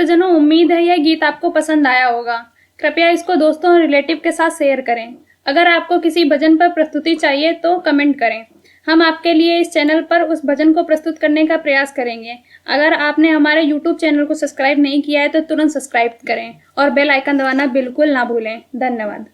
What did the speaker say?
भक्तजनों, उम्मीद है यह गीत आपको पसंद आया होगा। कृपया इसको दोस्तों और रिलेटिव के साथ शेयर करें। अगर आपको किसी भजन पर प्रस्तुति चाहिए तो कमेंट करें। हम आपके लिए इस चैनल पर उस भजन को प्रस्तुत करने का प्रयास करेंगे। अगर आपने हमारे YouTube चैनल को सब्सक्राइब नहीं किया है तो तुरंत सब्सक्राइब करें और बेल आइकन दबाना बिल्कुल ना भूलें। धन्यवाद।